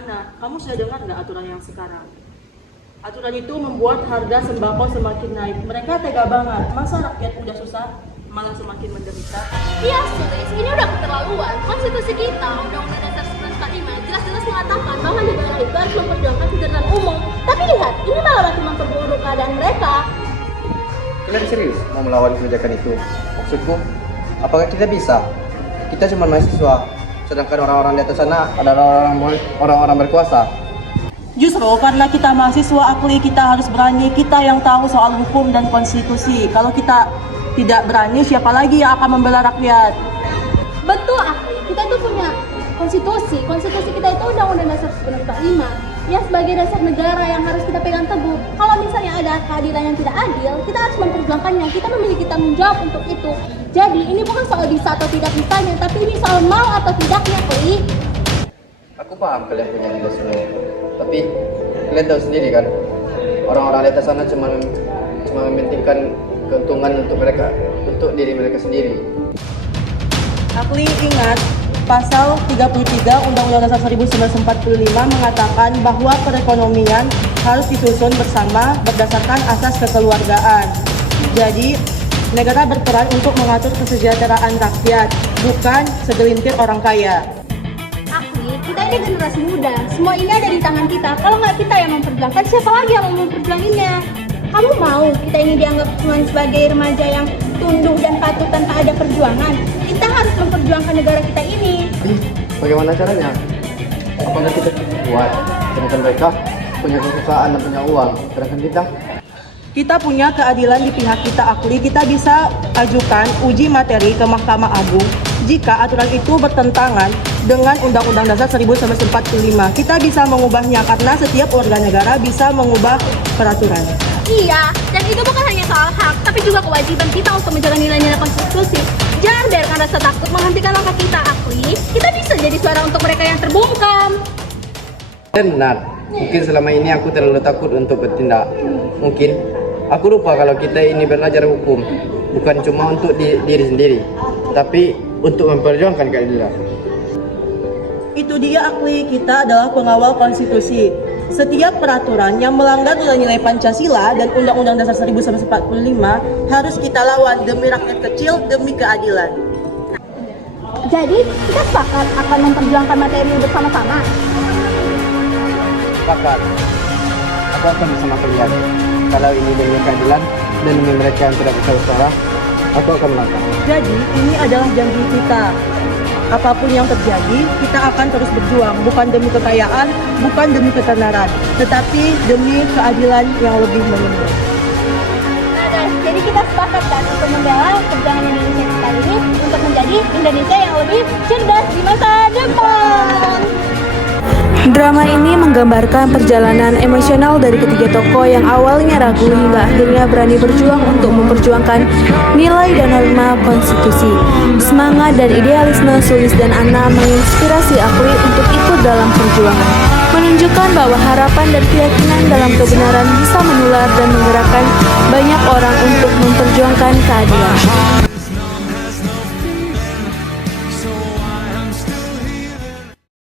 Ana, kamu sudah dengar nggak aturan yang sekarang? Aturan itu membuat harga sembako semakin naik. Mereka tega banget. Masa rakyat udah susah malah semakin menderita? Iya, Sulis, ini udah keterlaluan. Konstitusi kita, Undang-Undang Dasar 1945, jelas-jelas mengatakan bahwa negara itu harus memperjuangkan kesejahteraan umum. Tapi lihat, ini malah makin memperburuk keadaan mereka. Kalian serius mau melawan kebijakan itu? Maksudku, apakah kita bisa? Kita cuma mahasiswa, sedangkan orang-orang di atas sana adalah orang-orang berkuasa. Justru karena kita mahasiswa akli, kita harus berani. Kita yang tahu soal hukum dan konstitusi. Kalau kita tidak berani, siapa lagi yang akan membela rakyat? Betul, Akli. Kita itu punya konstitusi. Konstitusi kita itu Undang-Undang Dasar 1945 yang sebagai dasar negara yang harus kita pegang teguh. Kalau misalnya ada keadilan yang tidak adil, kita harus memperjuangkannya. Kita memiliki tanggung jawab untuk itu. Jadi ini bukan soal bisa atau tidak bisanya, tapi ini soal mau atau tidaknya, Akli. Aku paham kalian punya nilai semua, tapi kalian tahu sendiri kan, orang-orang di atas sana cuma mementingkan keuntungan untuk mereka, untuk diri mereka sendiri. Akli ingat, pasal 33 Undang-Undang Dasar 1945 mengatakan bahwa perekonomian harus disusun bersama berdasarkan asas kekeluargaan. Jadi, negara berperan untuk mengatur kesejahteraan rakyat, bukan segelintir orang kaya. Akli, kita ini generasi muda. Semua ini ada di tangan kita. Kalau nggak kita yang memperjuangkan, siapa lagi yang mau memperjuanginnya? Kamu mau kita ini dianggap cuma sebagai remaja yang tunduk dan patuh tanpa ada perjuangan? Kita harus memperjuangkan negara kita ini. Bagaimana caranya? Apakah kita kuat, sedangkan mereka punya kekuasaan dan punya uang, sedangkan Kita punya keadilan di pihak kita, Akli. Kita bisa ajukan uji materi ke Mahkamah Agung jika aturan itu bertentangan dengan Undang-Undang Dasar 1945. Kita bisa mengubahnya karena setiap warga negara bisa mengubah peraturan. Iya, dan itu bukan hanya soal hak, tapi juga kewajiban kita untuk menjaga nilai-nilai konstitusi. Jangan biarkan rasa takut menghentikan langkah kita, Akli. Kita bisa jadi suara untuk mereka yang terbungkam. benar. Mungkin selama ini aku terlalu takut untuk bertindak. Mungkin aku lupa kalau kita ini belajar hukum bukan cuma untuk diri sendiri, tapi untuk memperjuangkan keadilan. Itu dia, Akli. Kita adalah pengawal konstitusi. Setiap peraturan yang melanggar nilai-nilai Pancasila dan Undang-Undang Dasar 1945 harus kita lawan demi rakyat kecil, demi keadilan. Jadi, kita sepakat akan memperjuangkan materi bersama-sama. Sepakat. Aku akan bersama kalian. Kalau ini demi keadilan dan demi mereka yang tidak bisa bersuara, aku akan melangkah. Jadi, ini adalah janji kita. Apapun yang terjadi, kita akan terus berjuang. Bukan demi kekayaan, bukan demi ketenaran, tetapi demi keadilan yang lebih menyeluruh. Nah, jadi kita sepakat kan untuk membela perjuangan Indonesia kita ini untuk menjadi Indonesia yang lebih cerdas di masa depan. Drama ini menggambarkan perjalanan emosional dari ketiga tokoh yang awalnya ragu hingga akhirnya berani berjuang untuk memperjuangkan nilai dan norma konstitusi. Semangat dan idealisme Sulis dan Ana menginspirasi Akli untuk ikut dalam perjuangan, menunjukkan bahwa harapan dan keyakinan dalam kebenaran bisa menular dan menggerakkan banyak orang untuk memperjuangkan keadilan.